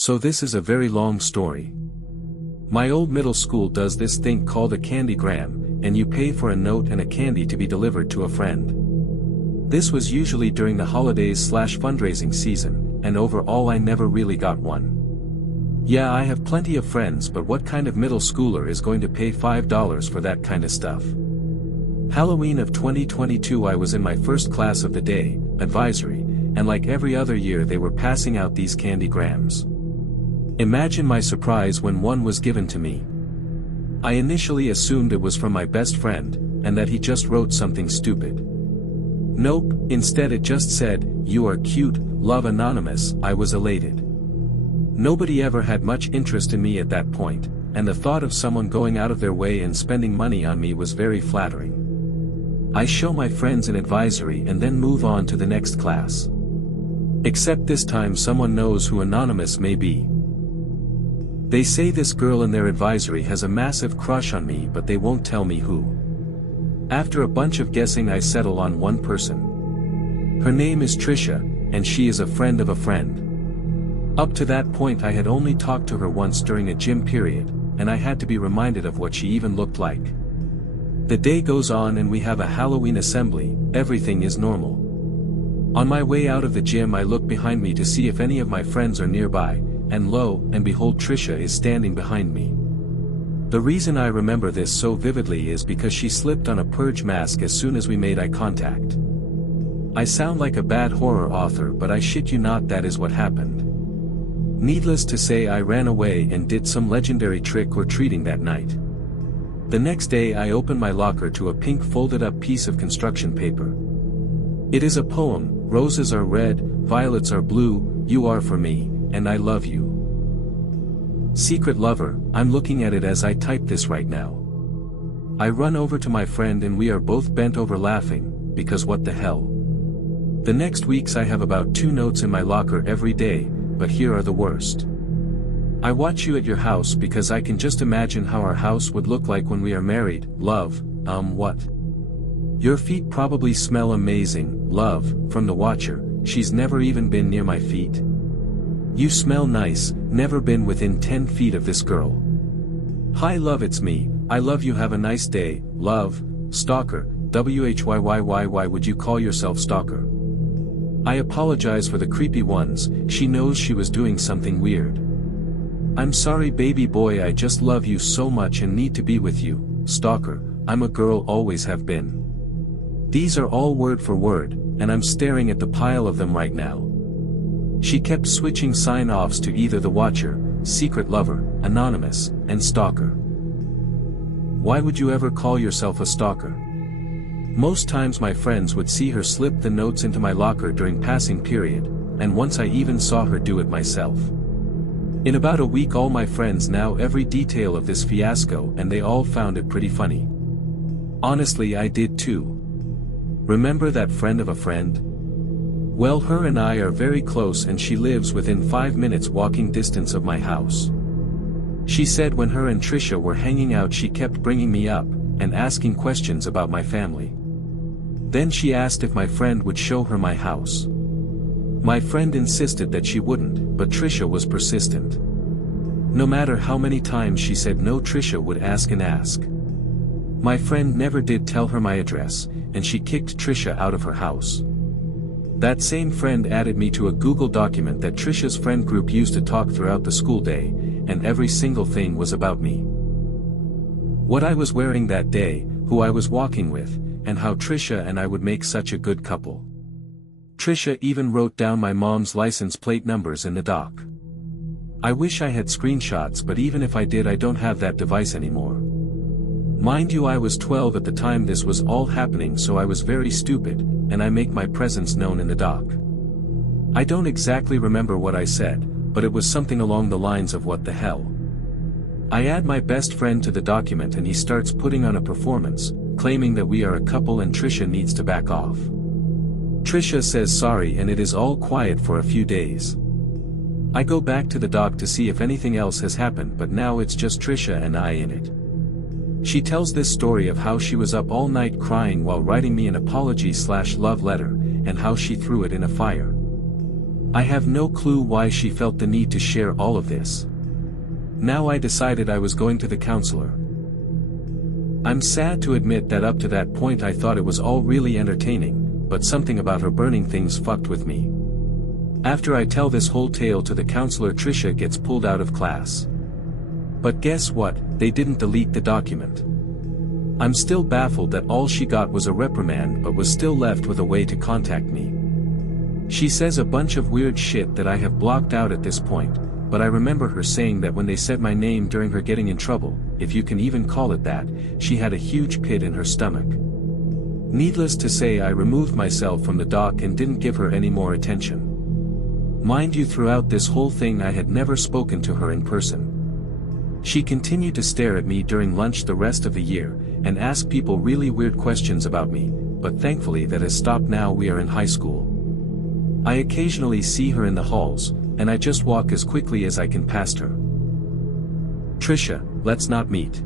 So this is a very long story. My old middle school does this thing called a candygram, and you pay for a note and a candy to be delivered to a friend. This was usually during the holidays/fundraising season, and overall I never really got one. Yeah, I have plenty of friends, but what kind of middle schooler is going to pay $5 for that kind of stuff? Halloween of 2022 I was in my first class of the day, advisory, and like every other year they were passing out these candygrams. Imagine my surprise when one was given to me. I initially assumed it was from my best friend, and that he just wrote something stupid. Nope, instead it just said, "You are cute, love Anonymous." I was elated. Nobody ever had much interest in me at that point, and the thought of someone going out of their way and spending money on me was very flattering. I show my friends in advisory and then move on to the next class. Except this time someone knows who Anonymous may be. They say this girl in their advisory has a massive crush on me, but they won't tell me who. After a bunch of guessing I settle on one person. Her name is Trisha, and she is a friend of a friend. Up to that point I had only talked to her once during a gym period, and I had to be reminded of what she even looked like. The day goes on and we have a Halloween assembly, everything is normal. On my way out of the gym I look behind me to see if any of my friends are nearby, and lo and behold Trisha is standing behind me. The reason I remember this so vividly is because she slipped on a purge mask as soon as we made eye contact. I sound like a bad horror author, but I shit you not, that is what happened. Needless to say I ran away and did some legendary trick or treating that night. The next day I opened my locker to a pink folded up piece of construction paper. It is a poem, "Roses are red, violets are blue, you are for me, and I love you. Secret lover." I'm looking at it as I type this right now. I run over to my friend and we are both bent over laughing, because what the hell. The next weeks I have about 2 notes in my locker every day, but here are the worst. "I watch you at your house because I can just imagine how our house would look like when we are married, love." What? "Your feet probably smell amazing, love," from the watcher, she's never even been near my feet. "You smell nice, never been within 10 feet of this girl." "Hi love, it's me, I love you, have a nice day, love." Stalker, why would you call yourself stalker? I apologize for the creepy ones, she knows she was doing something weird. "I'm sorry baby boy, I just love you so much and need to be with you." Stalker, I'm a girl, always have been. These are all word for word, and I'm staring at the pile of them right now. She kept switching sign-offs to either the watcher, secret lover, anonymous, and stalker. Why would you ever call yourself a stalker? Most times my friends would see her slip the notes into my locker during passing period, and once I even saw her do it myself. In about a week all my friends know every detail of this fiasco and they all found it pretty funny. Honestly I did too. Remember that friend of a friend? Well, her and I are very close and she lives within 5 minutes walking distance of my house. She said when her and Trisha were hanging out she kept bringing me up, and asking questions about my family. Then she asked if my friend would show her my house. My friend insisted that she wouldn't, but Trisha was persistent. No matter how many times she said no, Trisha would ask and ask. My friend never did tell her my address, and she kicked Trisha out of her house. That same friend added me to a Google document that Trisha's friend group used to talk throughout the school day, and every single thing was about me. What I was wearing that day, who I was walking with, and how Trisha and I would make such a good couple. Trisha even wrote down my mom's license plate numbers in the doc. I wish I had screenshots, but even if I did I don't have that device anymore. Mind you, I was 12 at the time this was all happening, so I was very stupid, and I make my presence known in the doc. I don't exactly remember what I said, but it was something along the lines of what the hell. I add my best friend to the document and he starts putting on a performance, claiming that we are a couple and Trisha needs to back off. Trisha says sorry and it is all quiet for a few days. I go back to the doc to see if anything else has happened, but now it's just Trisha and I in it. She tells this story of how she was up all night crying while writing me an apology/love letter, and how she threw it in a fire. I have no clue why she felt the need to share all of this. Now I decided I was going to the counselor. I'm sad to admit that up to that point I thought it was all really entertaining, but something about her burning things fucked with me. After I tell this whole tale to the counselor, Trisha gets pulled out of class. But guess what, they didn't delete the document. I'm still baffled that all she got was a reprimand but was still left with a way to contact me. She says a bunch of weird shit that I have blocked out at this point, but I remember her saying that when they said my name during her getting in trouble, if you can even call it that, she had a huge pit in her stomach. Needless to say, I removed myself from the doc and didn't give her any more attention. Mind you, throughout this whole thing I had never spoken to her in person. She continued to stare at me during lunch the rest of the year, and ask people really weird questions about me, but thankfully that has stopped now we are in high school. I occasionally see her in the halls, and I just walk as quickly as I can past her. Trisha, let's not meet.